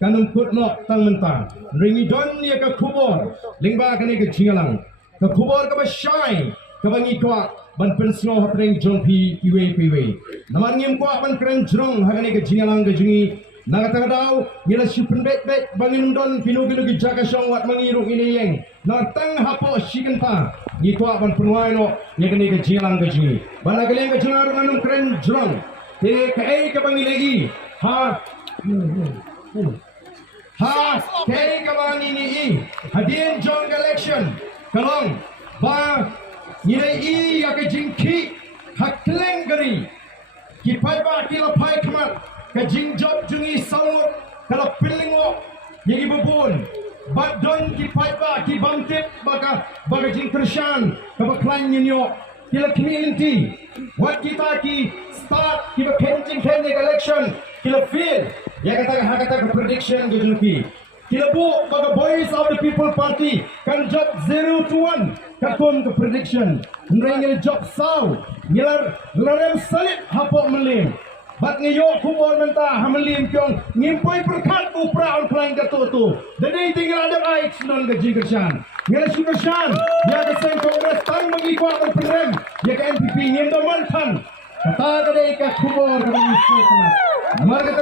kanum putlok tang mentang ringi don ya ka kubor lingba kani ke jingalang ka kubor ka ba shine ka bangi kwa ban penslo hapring jongpi piwe namar ngim kwa ban kren jrong hagani ke jingalang ke jingi nagatang daw nila sipen bet bangin don pinu ki jaga song wat mangiru ini yang natang hapo shikenta ni kwa ban penuai no ya kani ke jingalang ke jingi bala kali ke jingalang nganum kren jrong te ka ei ka bangi lagi kay kabang ini hadin jong election kalong ba nilai ya ke jingki hakleng gari kipai ba kila pai kamat ke jingjot jungi saut kalau pilingo yagi bubun badon kipai ba ki bangkit baga jing krishan kabaklan ninyo kila community what kita ki start kiba painting election kila feel ya kata prediction gitu kila bu baga voice of the people party kan job 0 to 1 kakon ke prediction ngel job saw ngilar larem salit hapo melim bat ngayo kubor menta hamelim kyong ngimpoi perkat upra on klain tu dadi tinggal ada ai non gaji kersan ngel sukasan ya ke sen kongres tang bagi kwa on prem ya ke MPP ngendo mantan kata kadai ka kubor ka marga